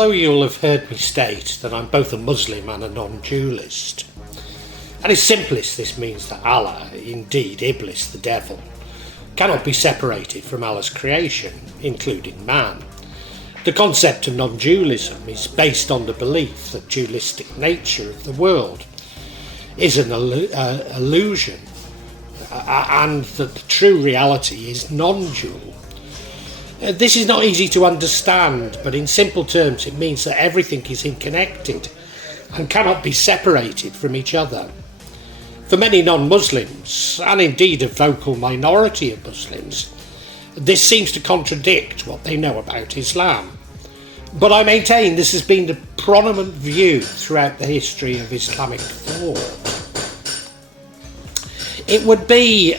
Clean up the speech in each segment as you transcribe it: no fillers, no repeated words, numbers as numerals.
Although you'll have heard me state that I'm both a Muslim and a non-dualist. At its simplest, this means that Allah, indeed Iblis, the devil, cannot be separated from Allah's creation, including man. The concept of non-dualism is based on the belief that dualistic nature of the world is an illusion, and that the true reality is non-dual. This is not easy to understand, but in simple terms it means that everything is interconnected and cannot be separated from each other. For many non-Muslims, and indeed a vocal minority of Muslims, this seems to contradict what they know about Islam. But I maintain this has been the prominent view throughout the history of Islamic thought. It would be,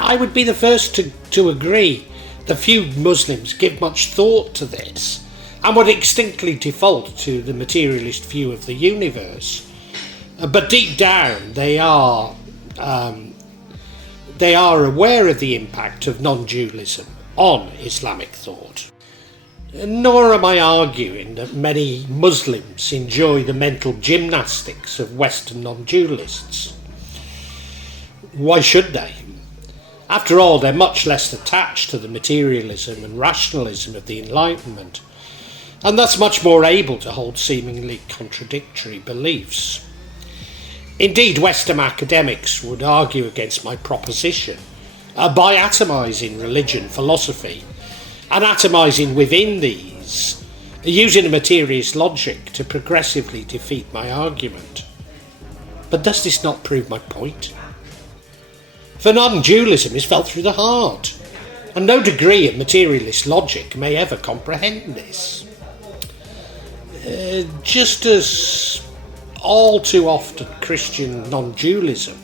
I would be the first to agree that few Muslims give much thought to this and would instinctively default to the materialist view of the universe. But deep down they are aware of the impact of non-dualism on Islamic thought. Nor am I arguing that many Muslims enjoy the mental gymnastics of Western non-dualists. Why should they? After all, they're much less attached to the materialism and rationalism of the Enlightenment, and thus much more able to hold seemingly contradictory beliefs. Indeed, Western academics would argue against my proposition by atomising religion, philosophy, and atomising within these, using a materialist logic to progressively defeat my argument. But does this not prove my point? For non-dualism is felt through the heart, and no degree of materialist logic may ever comprehend this. Just as all too often Christian non-dualism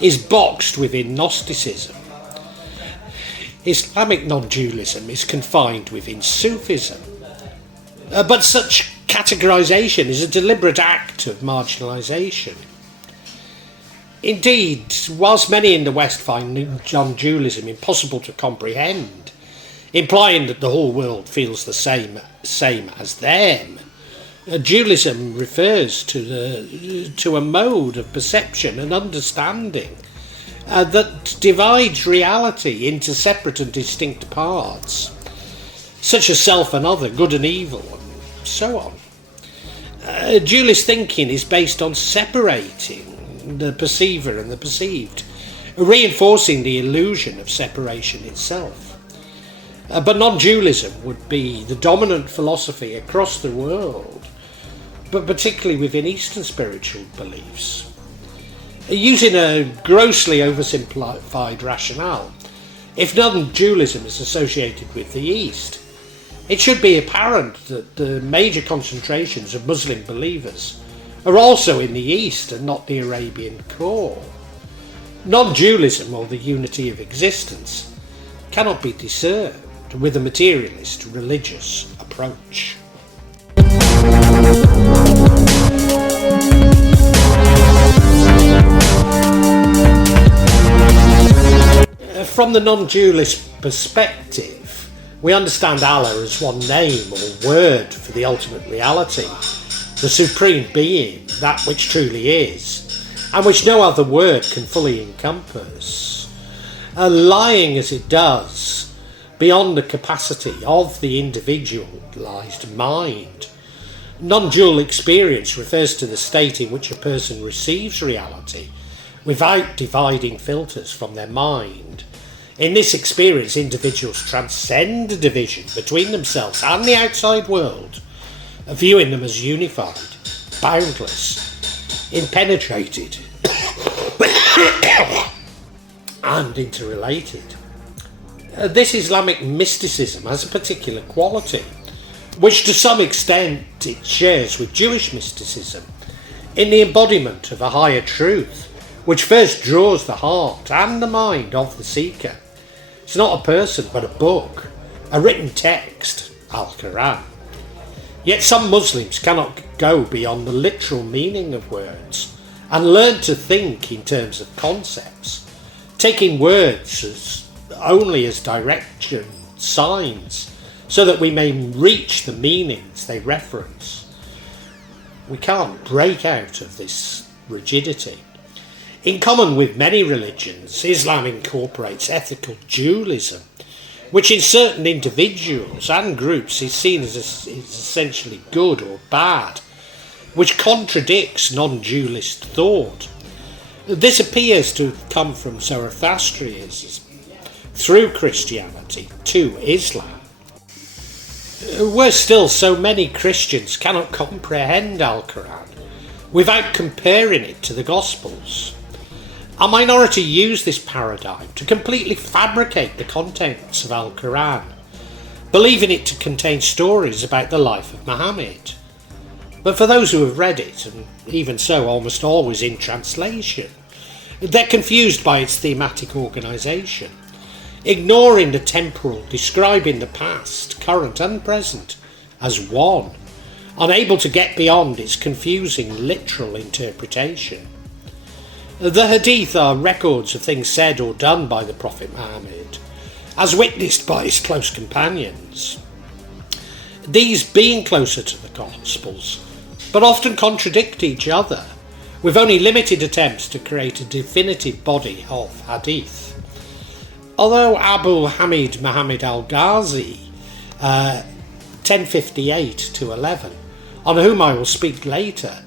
is boxed within Gnosticism, Islamic non-dualism is confined within Sufism. But such categorisation is a deliberate act of marginalisation. Indeed, whilst many in the West find non-dualism impossible to comprehend, implying that the whole world feels the same as them, dualism refers to a mode of perception and understanding that divides reality into separate and distinct parts, such as self and other, good and evil, and so on. Dualist thinking is based on separating the perceiver and the perceived, reinforcing the illusion of separation itself. But non-dualism would be the dominant philosophy across the world, but particularly within Eastern spiritual beliefs. Using a grossly oversimplified rationale, if non-dualism is associated with the East, it should be apparent that the major concentrations of Muslim believers are also in the East and not the Arabian core. Non-dualism, or the unity of existence, cannot be discerned with a materialist religious approach. From the non-dualist perspective, we understand Allah as one name or word for the ultimate reality, the supreme being, that which truly is, and which no other word can fully encompass. Lying as it does beyond the capacity of the individualised mind. Non-dual experience refers to the state in which a person receives reality without dividing filters from their mind. In this experience, individuals transcend the division between themselves and the outside world, viewing them as unified, boundless, impenetrated, and interrelated. This Islamic mysticism has a particular quality, which to some extent it shares with Jewish mysticism, in the embodiment of a higher truth, which first draws the heart and the mind of the seeker. It's not a person, but a book, a written text, Al-Quran. Yet some Muslims cannot go beyond the literal meaning of words and learn to think in terms of concepts, taking words only as direction, signs, so that we may reach the meanings they reference. We can't break out of this rigidity. In common with many religions, Islam incorporates ethical dualism, which in certain individuals and groups is seen as essentially good or bad, which contradicts non-dualist thought. This appears to have come from Zoroastrianism through Christianity to Islam. Worse still, so many Christians cannot comprehend Al-Quran without comparing it to the Gospels. A minority use this paradigm to completely fabricate the contents of Al-Quran, believing it to contain stories about the life of Muhammad. But for those who have read it, and even so almost always in translation, they're confused by its thematic organisation, ignoring the temporal, describing the past, current and present as one, unable to get beyond its confusing literal interpretation. The Hadith are records of things said or done by the Prophet Muhammad, as witnessed by his close companions. These being closer to the Gospels, but often contradict each other, with only limited attempts to create a definitive body of Hadith. Although Abu Hamid Muhammad al-Ghazi, 1058-11, on whom I will speak later,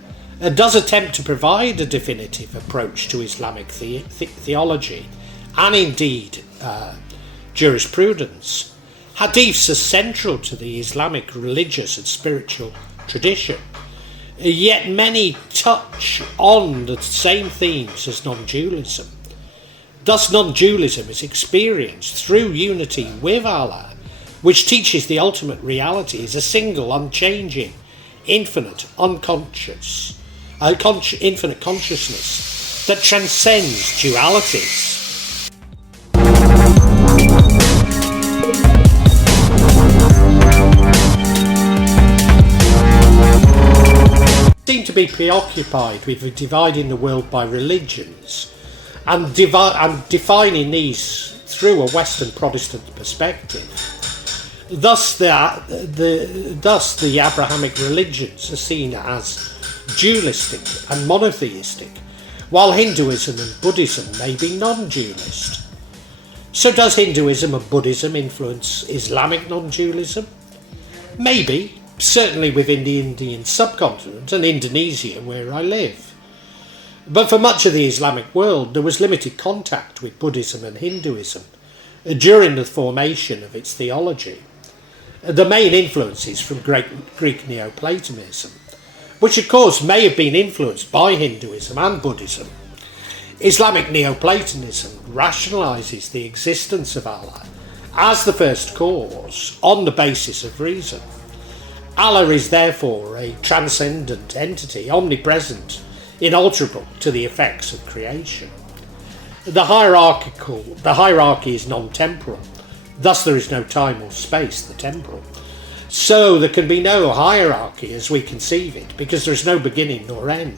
does attempt to provide a definitive approach to Islamic theology and indeed jurisprudence, Hadiths are central to the Islamic religious and spiritual tradition, yet many touch on the same themes as non-dualism. Thus non-dualism is experienced through unity with Allah, which teaches the ultimate reality is a single, unchanging, infinite, infinite consciousness that transcends dualities. Seem to be preoccupied with dividing the world by religions and defining these through a Western Protestant perspective. Thus the Abrahamic religions are seen as dualistic and monotheistic, while Hinduism and Buddhism may be non-dualist. So does Hinduism and Buddhism influence Islamic non-dualism? Maybe, certainly within the Indian subcontinent and Indonesia where I live. But for much of the Islamic world there was limited contact with Buddhism and Hinduism during the formation of its theology. The main influences from Greek Neo-Platonism, which of course may have been influenced by Hinduism and Buddhism. Islamic Neo-Platonism rationalises the existence of Allah as the first cause on the basis of reason. Allah is therefore a transcendent entity, omnipresent, inalterable to the effects of creation. The hierarchy is non-temporal, thus there is no time or space, the temporal. So there can be no hierarchy as we conceive it, because there is no beginning nor end.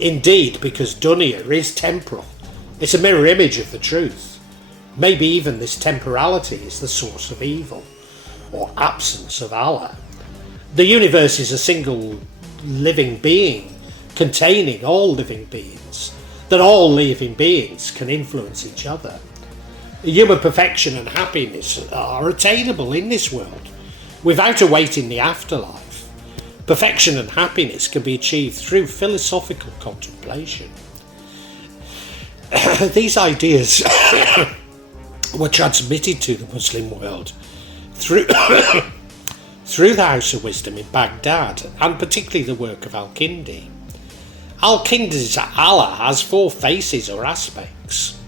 Indeed, because dunya is temporal, it's a mirror image of the truth. Maybe even this temporality is the source of evil, or absence of Allah. The universe is a single living being, containing all living beings, that all living beings can influence each other. Human perfection and happiness are attainable in this world, without awaiting the afterlife. Perfection and happiness can be achieved through philosophical contemplation. These ideas were transmitted to the Muslim world through the House of Wisdom in Baghdad, and particularly the work of Al-Kindi. Al-Kindi's Allah has four faces or aspects.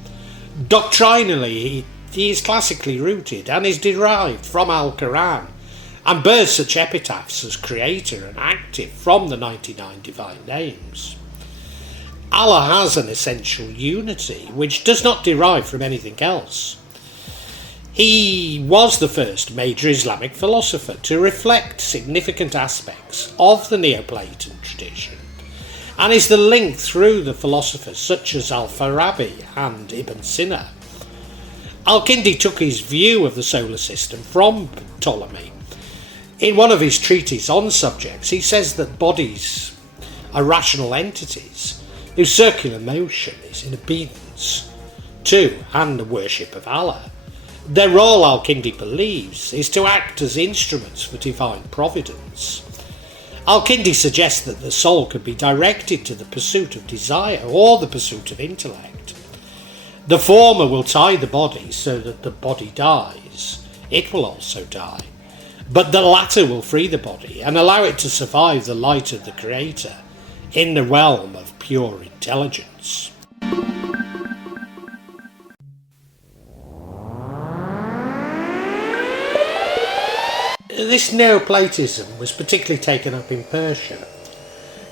Doctrinally, he is classically rooted and is derived from Al-Quran, and bears such epitaphs as creator and active from the 99 divine names. Allah has an essential unity which does not derive from anything else. He was the first major Islamic philosopher to reflect significant aspects of the Neoplaton tradition, and is the link through the philosophers such as Al-Farabi and Ibn Sina. Al-Kindi took his view of the solar system from Ptolemy. In one of his treatises on subjects, he says that bodies are rational entities whose circular motion is in obedience to and the worship of Allah. Their role, Al-Kindi believes, is to act as instruments for divine providence. Al-Kindi suggests that the soul could be directed to the pursuit of desire or the pursuit of intellect. The former will tie the body so that the body dies. It will also die. But the latter will free the body and allow it to survive the light of the Creator in the realm of pure intelligence. This Neo-Platonism was particularly taken up in Persia.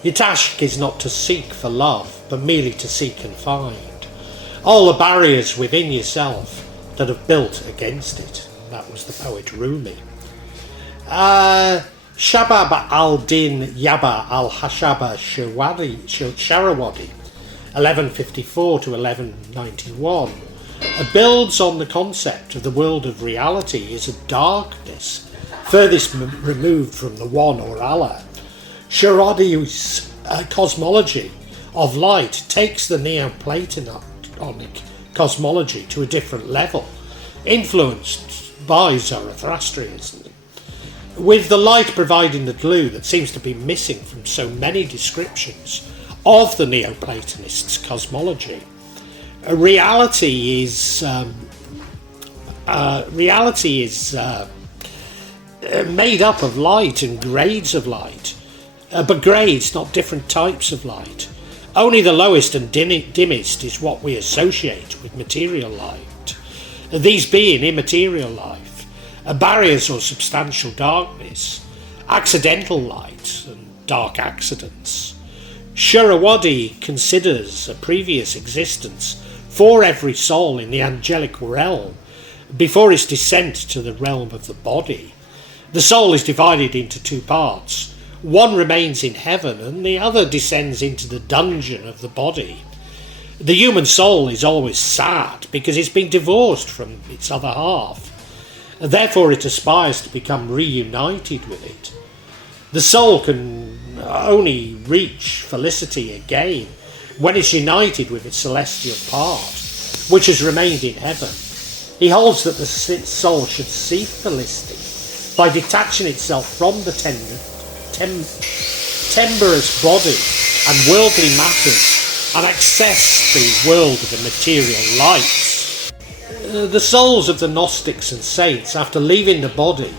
Your task is not to seek for love, but merely to seek and find all the barriers within yourself that have built against it. That was the poet Rumi. Shabab al-Din Yaba al-Hashaba Sharawadi, 1154 to 1191, builds on the concept of the world of reality as a darkness furthest removed from the One or Allah. Sharawadi's cosmology of light takes the Neo-Platonic cosmology to a different level, influenced by Zoroastrianism, with the light providing the glue that seems to be missing from so many descriptions of the Neoplatonists' cosmology. Reality is made up of light and grades of light, but grades, not different types of light. Only the lowest and dimmest is what we associate with material light, these being immaterial life, barriers or substantial darkness, accidental light and dark accidents. Sharawadi considers a previous existence for every soul in the angelic realm before its descent to the realm of the body. The soul is divided into two parts. One remains in heaven and the other descends into the dungeon of the body. The human soul is always sad because it's been divorced from its other half. Therefore it aspires to become reunited with it. The soul can only reach felicity again when it's united with its celestial part, which has remained in heaven. He holds that the soul should seek felicity by detaching itself from the temperous body and worldly matters and access the world of the material light. The souls of the Gnostics and saints, after leaving the body,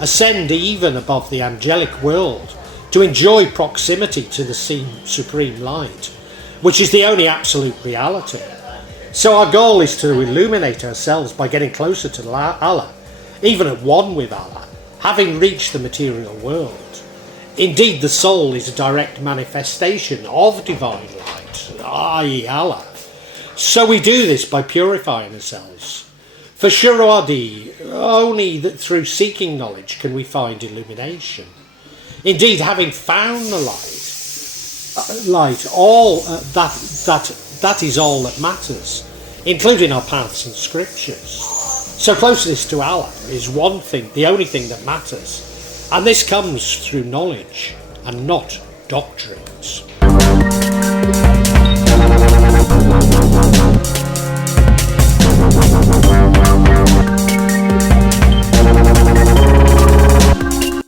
ascend even above the angelic world to enjoy proximity to the supreme light, which is the only absolute reality. So our goal is to illuminate ourselves by getting closer to Allah, even at one with Allah, having reached the material world. Indeed, the soul is a direct manifestation of divine light, i.e. Allah. So we do this by purifying ourselves. For Sharawadi, only through seeking knowledge can we find illumination. Indeed, having found the light, all that is all that matters, including our paths and scriptures. So closeness to Allah is one thing, the only thing that matters, and this comes through knowledge and not doctrines.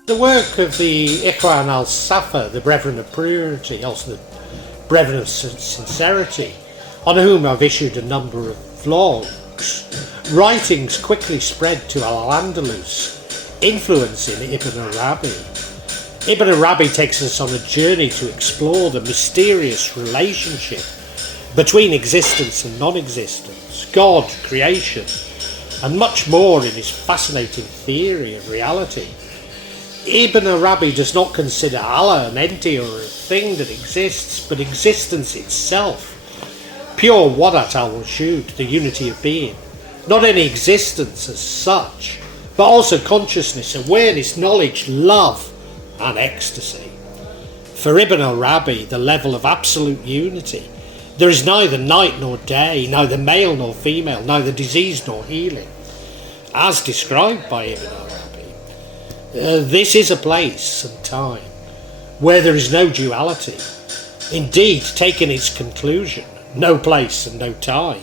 The work of the Ikhwan al-Ṣafa, the Brethren of Purity, also the Brethren of Sincerity, on whom I've issued a number of vlogs, writings quickly spread to Al-Andalus, influencing Ibn Arabi. Ibn Arabi takes us on a journey to explore the mysterious relationship between existence and non-existence, God, creation, and much more in his fascinating theory of reality. Ibn Arabi does not consider Allah an entity or a thing that exists, but existence itself, pure wadat al-wujud, the unity of being, not any existence as such, but also consciousness, awareness, knowledge, love, and ecstasy. For Ibn Arabi, the level of absolute unity There is neither night nor day, neither male nor female, neither disease nor healing, as described by Ibn Arabi. This is a place and time where there is no duality. Indeed, taken its conclusion, no place and no time.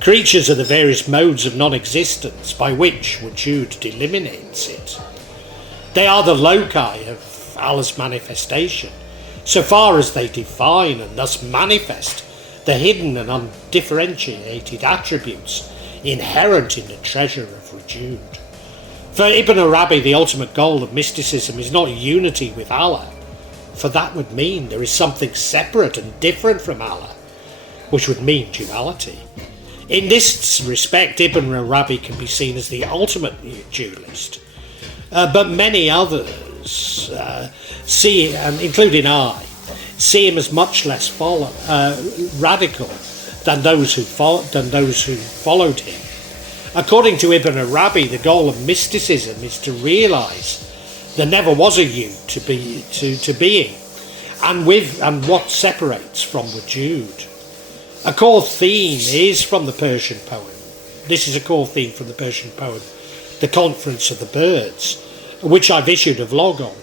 Creatures are the various modes of non-existence by which Wujud delimitates it. They are the loci of Allah's manifestation, so far as they define and thus manifest the hidden and undifferentiated attributes inherent in the treasure of Wujud. For Ibn Arabi, the ultimate goal of mysticism is not unity with Allah, for that would mean there is something separate and different from Allah, which would mean duality. In this respect, Ibn Arabi can be seen as the ultimate dualist, but many others see, including I, see him as much less radical than those who followed him. According to Ibn Arabi, the goal of mysticism is to realise there never was a you to being, and what separates from Wujud. A core theme is from the Persian poem. This is a core theme from the Persian poem, The Conference of the Birds, which I've issued a vlog on.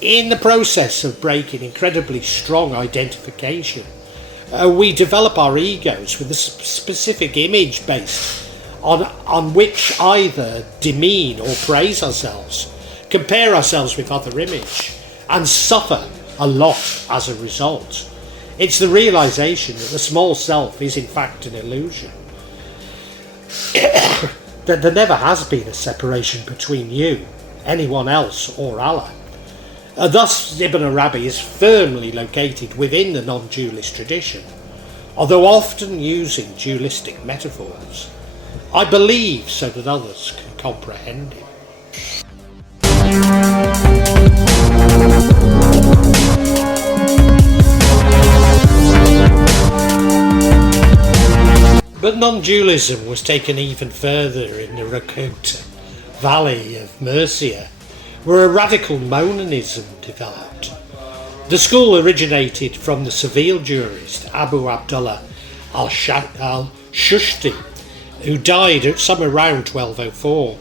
In the process of breaking incredibly strong identification, we develop our egos with a specific image based on which either demean or praise ourselves, compare ourselves with other image, and suffer a lot as a result. It's the realisation that the small self is in fact an illusion. That there never has been a separation between you, anyone else, or Allah. Thus, Ibn Arabi is firmly located within the non-dualist tradition, although often using dualistic metaphors. I believe so that others can comprehend him. But non-dualism was taken even further in the Rakut Valley of Mercia, where a radical monism developed. The school originated from the Seville jurist Abu Abdullah al-Ṣafa, who died at somewhere around 1204,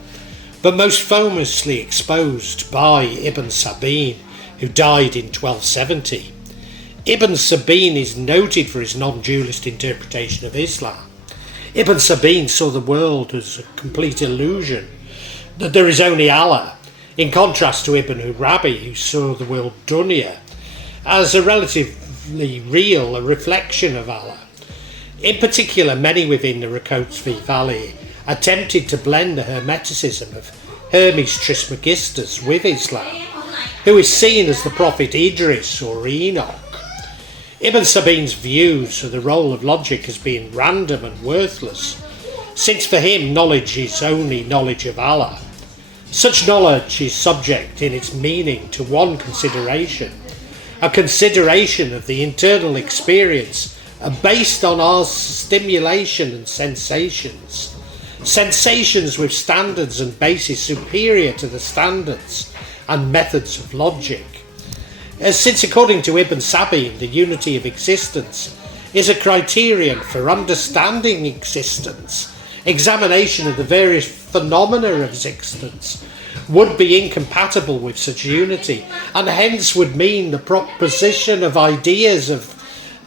but most famously exposed by Ibn Sab'in, who died in 1270. Ibn Sab'in is noted for his non-dualist interpretation of Islam. Ibn Sab'in saw the world as a complete illusion, that there is only Allah, in contrast to Ibn Arabi, who saw the world dunya as a relatively real, a reflection of Allah. In particular, many within the Rakotvi Valley attempted to blend the Hermeticism of Hermes Trismegistus with Islam, who is seen as the prophet Idris or Enoch. Ibn Sab'in's views of the role of logic as being random and worthless, since for him knowledge is only knowledge of Allah. Such knowledge is subject in its meaning to one consideration, a consideration of the internal experience based on our stimulation and sensations. Sensations with standards and bases superior to the standards and methods of logic. Since according to Ibn Sab'in, the unity of existence is a criterion for understanding existence, examination of the various phenomena of existence would be incompatible with such unity, and hence would mean the proposition of ideas of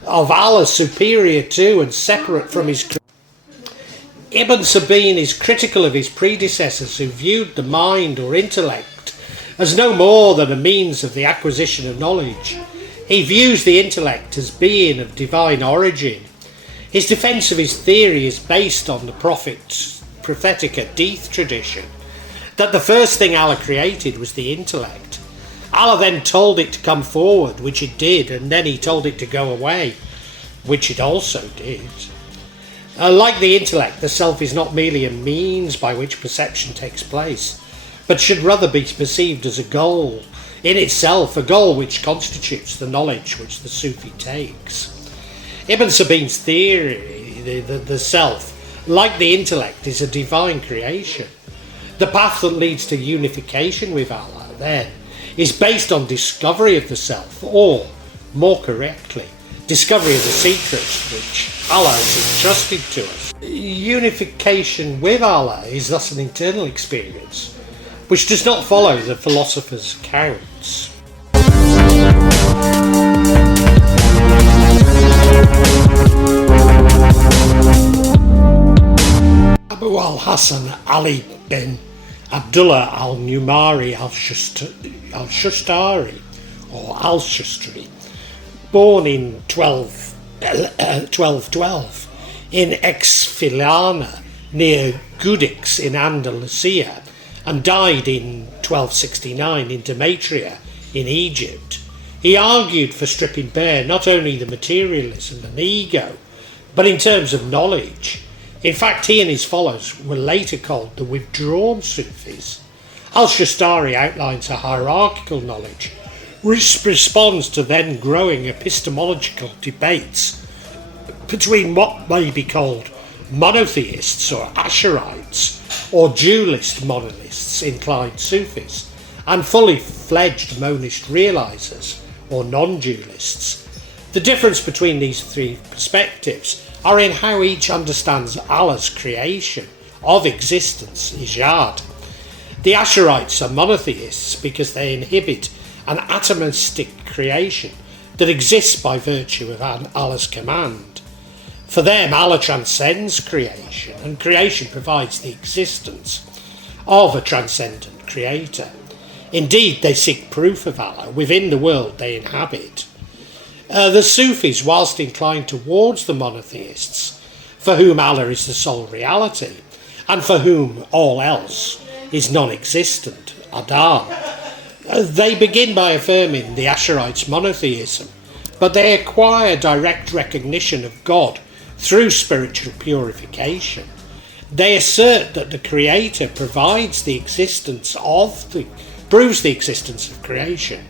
Allah superior to and separate from his. Ibn Sab'in is critical of his predecessors who viewed the mind or intellect as no more than a means of the acquisition of knowledge. He views the intellect as being of divine origin. His defence of his theory is based on the prophetic hadith tradition, that the first thing Allah created was the intellect. Allah then told it to come forward, which it did, and then he told it to go away, which it also did. Like the intellect, the self is not merely a means by which perception takes place, but should rather be perceived as a goal in itself, a goal which constitutes the knowledge which the Sufi takes. Ibn Sab'in's theory, the self, like the intellect, is a divine creation. The path that leads to unification with Allah, then, is based on discovery of the self, or, more correctly, discovery of the secrets which Allah has entrusted to us. Unification with Allah is thus an internal experience, which does not follow the philosopher's accounts. Abu al-Hasan Ali bin Abdullah al-Numari al-Ṣushtari, or al-Shushtari, born in 1212 in Exfiliana near Guadix in Andalusia, and died in 1269 in Demetria in Egypt. He argued for stripping bare not only the materialism and ego, but in terms of knowledge. In fact, he and his followers were later called the withdrawn Sufis. Al-Ṣushtari outlines a hierarchical knowledge which responds to then growing epistemological debates between what may be called monotheists or Asharites, or dualist monolists inclined Sufis, and fully fledged monist realisers or non-dualists. The difference between these three perspectives are in how each understands Allah's creation of existence, ijad. The Asharites are monotheists because they inhibit an atomistic creation that exists by virtue of Allah's command. For them, Allah transcends creation, and creation provides the existence of a transcendent creator. Indeed, they seek proof of Allah within the world they inhabit. The Sufis, whilst inclined towards the monotheists, for whom Allah is the sole reality, and for whom all else is non-existent, Adam, they begin by affirming the Asharites' monotheism, but they acquire direct recognition of God through spiritual purification. They assert that the Creator proves the existence of creation,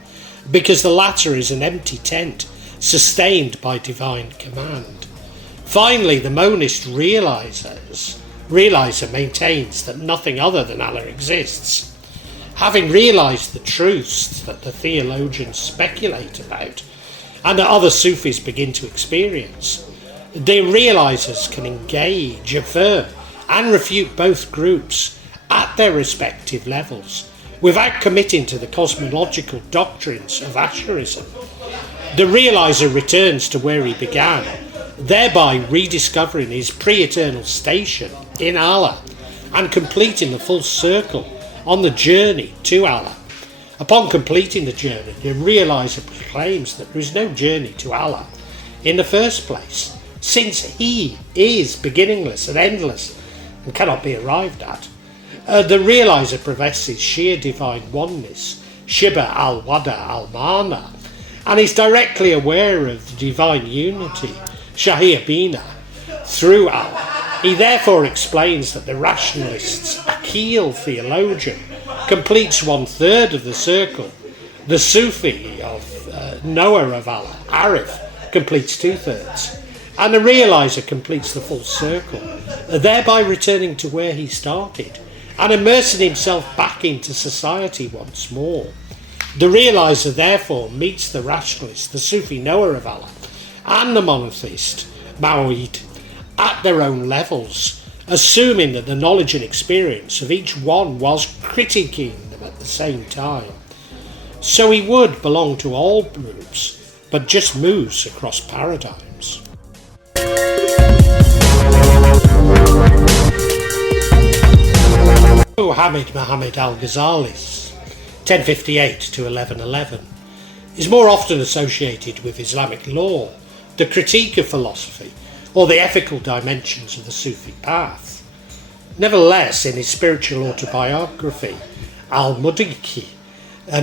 because the latter is an empty tent sustained by divine command. Finally, the monist realizer maintains that nothing other than Allah exists. Having realised the truths that the theologians speculate about and that other Sufis begin to experience, the realisers can engage, affirm and refute both groups at their respective levels without committing to the cosmological doctrines of Asharism. The realiser returns to where he began, thereby rediscovering his pre-eternal station in Allah and completing the full circle on the journey to Allah. Upon completing the journey, the realiser proclaims that there is no journey to Allah in the first place, since he is beginningless and endless and cannot be arrived at. The realiser professes sheer divine oneness, Shiba al-Wada al-Mana, and is directly aware of the divine unity, Shahir Bina, through Allah. He therefore explains that the rationalist's Akil theologian completes 1/3 of the circle, the Sufi of knower of Allah, Arif, completes 2/3, and the realiser completes the full circle, thereby returning to where he started and immersing himself back into society once more. The realiser therefore meets the rationalist, the Sufi knower of Allah, and the monotheist, Mawid, at their own levels, assuming that the knowledge and experience of each one was critiquing them at the same time. So he would belong to all groups, but just moves across paradigms. Muhammad al-Ghazalis, 1058 to 1111, is more often associated with Islamic law, the critique of philosophy, or the ethical dimensions of the Sufi path. Nevertheless, in his spiritual autobiography, Al-Mudiki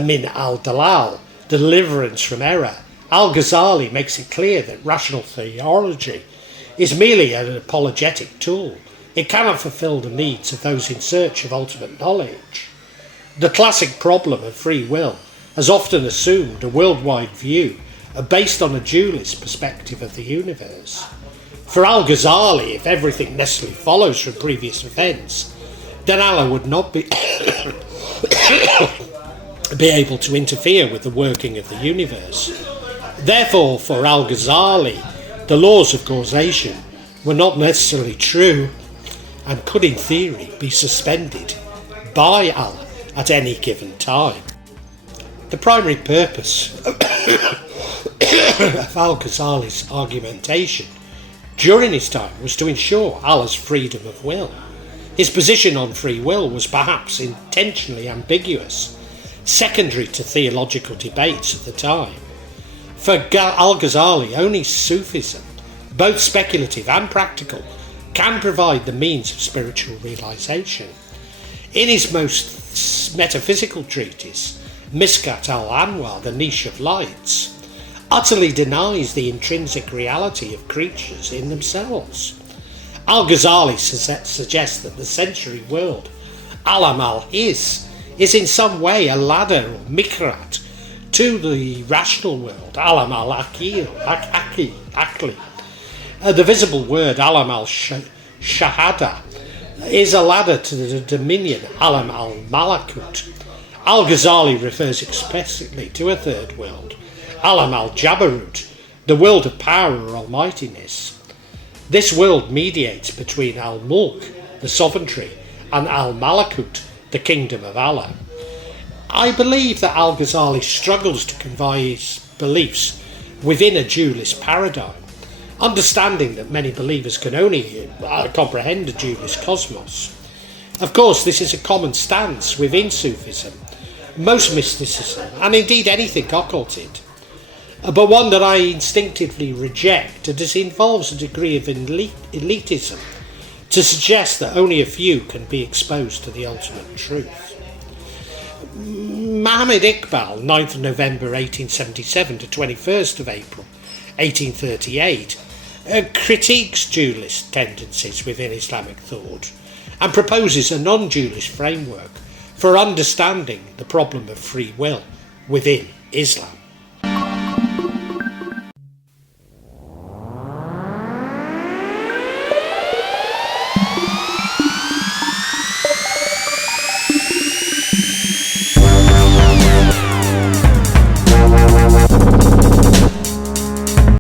min al-Dalal, Deliverance from Error, Al-Ghazali makes it clear that rational theology is merely an apologetic tool. It cannot fulfill the needs of those in search of ultimate knowledge. The classic problem of free will has often assumed a worldwide view based on a dualist perspective of the universe. For Al-Ghazali, if everything necessarily follows from previous events, then Allah would not be able to interfere with the working of the universe. Therefore, for Al-Ghazali, the laws of causation were not necessarily true and could in theory be suspended by Allah at any given time. The primary purpose of Al-Ghazali's argumentation during his time was to ensure Allah's freedom of will. His position on free will was perhaps intentionally ambiguous, secondary to theological debates at the time. For Al-Ghazali, only Sufism, both speculative and practical, can provide the means of spiritual realisation. In his most metaphysical treatise, Miskat al-Anwar, the Niche of Lights, utterly denies the intrinsic reality of creatures in themselves. Al-Ghazali suggests that the sensory world, alam al-his, is in some way a ladder or mikrat to the rational world, alam al-akli. The visible word, alam al-shahada, is a ladder to the dominion, alam al-malakut. Al-Ghazali refers explicitly to a third world, alam al-jabarut, the world of power or almightiness. This world mediates between al-mulk, the sovereignty, and al-malakut, the kingdom of Allah. I believe that Al-Ghazali struggles to convey his beliefs within a dualist paradigm, understanding that many believers can only comprehend a dualist cosmos. Of course, this is a common stance within Sufism, most mysticism, and indeed anything occulted, but one that I instinctively reject, as it involves a degree of elitism to suggest that only a few can be exposed to the ultimate truth. Muhammad Iqbal, 9th of November 1877 to 21st of April 1838, critiques dualist tendencies within Islamic thought and proposes a non-dualist framework for understanding the problem of free will within Islam.